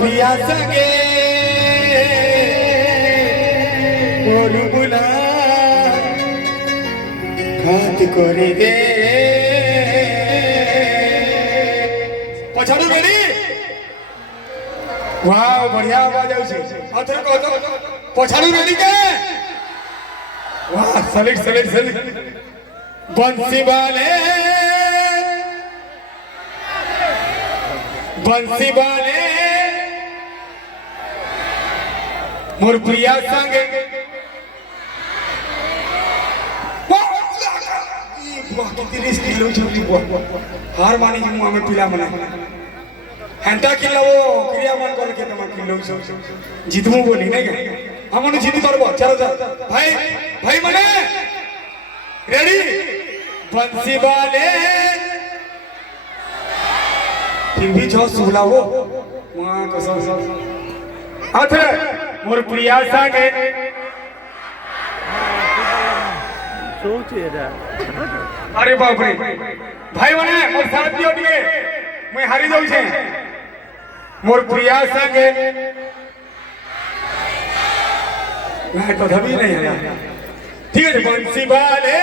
प्रिया संगे मोर बुला घात करे दे पछाड़ू रेडी वाह बढ़िया आवाज आउछ आ थोड़ा कह दो पछाड़ू रेडी के वाह सेलेक्ट सेलेक्ट सेलेक्ट बंसी वाले मोर प्रिया संगे हार मानी जी मुआ में पिला मना हेंटा किल्लावो क्रिया मन कर के तमा किल्लो जीतमु बोली नहीं के हमन जीती पारबो चलो जा भाई भाई मने रेडी बंसी वाले फिर भी जो सुलावो वहां कसम आथे मोर प्रिया संगे सोचिए अरे बाप रे भाई मने मोर साथ दियो दिए मैं हारी जाऊ छे मोर प्रिया संगे मैं तो कभी नहीं है ठीक है बंसी वाले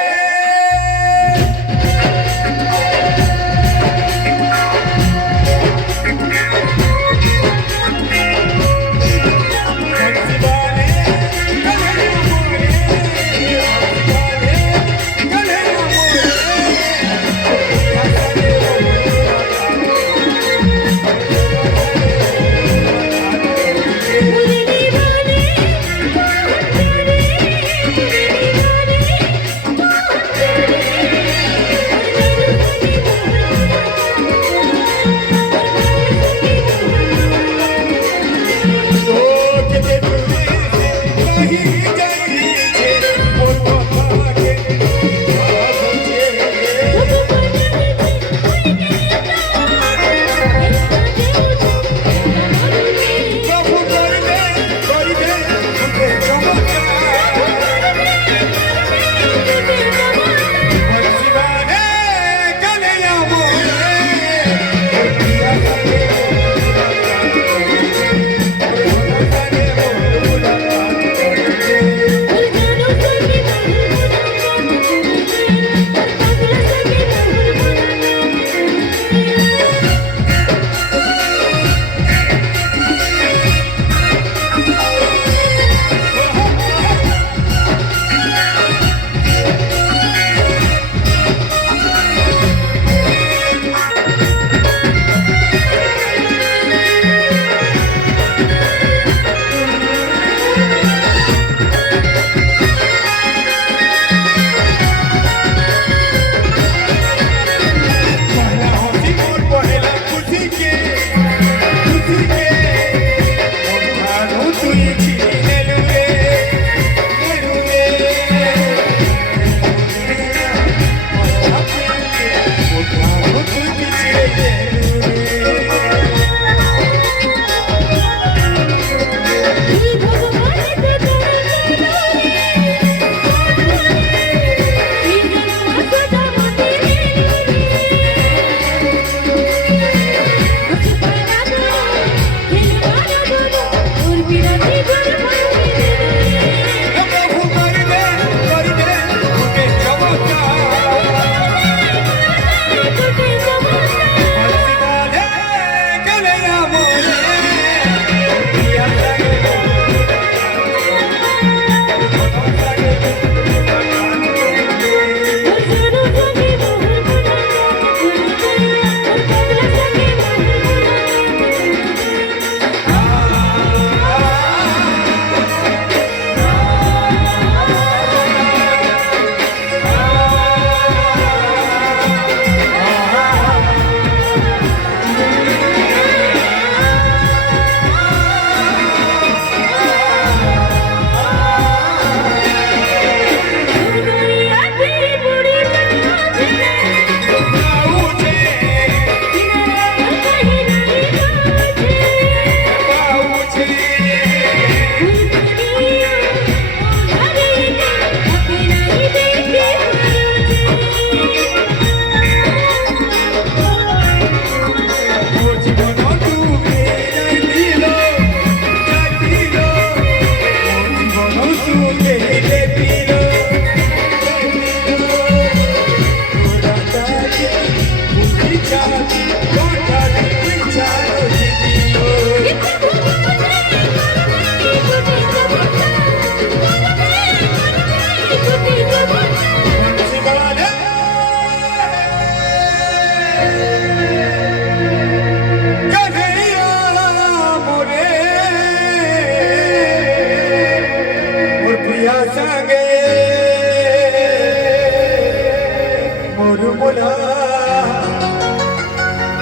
और बोला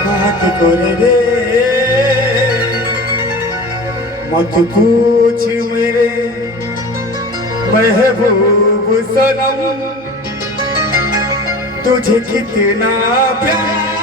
बात करे रे मत पूछ मेरे महबूब सनम तुझे कितना प्यार